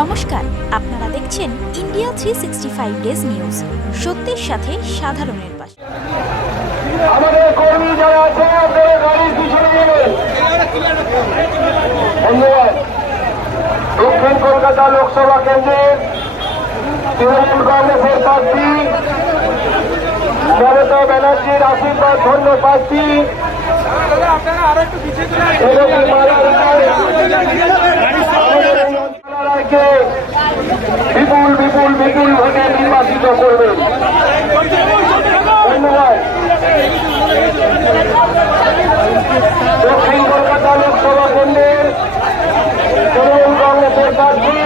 নমস্কার, আপনারা দেখছেন ইন্ডিয়া 365 ডেজ নিউজ। সত্যের সাথে সাধারণের পাশে। আমাদের কর্মী যারা আছে আপনারা গাড়ির পিছনে যাবেন। ধন্যবাদ। দক্ষিণ কলকাতা লোকসভা কেন্দ্রের তৃণমূল কংগ্রেসের প্রার্থী মমতা ব্যানার্জির আশীর্বাদ ধন্য প্রার্থী বিপুল বিপুল বিপুল ভোটে নির্বাচিত করবেন। ধন্যবাদ। দক্ষিণ কলকাতা লোকসভা কেন্দ্রের তৃণমূল কংগ্রেসের প্রার্থী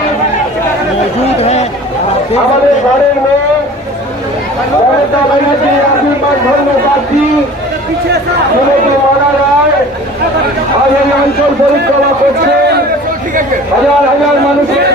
আমাদের ঘরের মেয়ে মমতা ব্যানার্জির আশীর্বাদ ধন্য প্রার্থী শ্রীমতী মালা রায় আজ এই অঞ্চল পরিক্রমা করছেন। হাজার হাজার মানুষের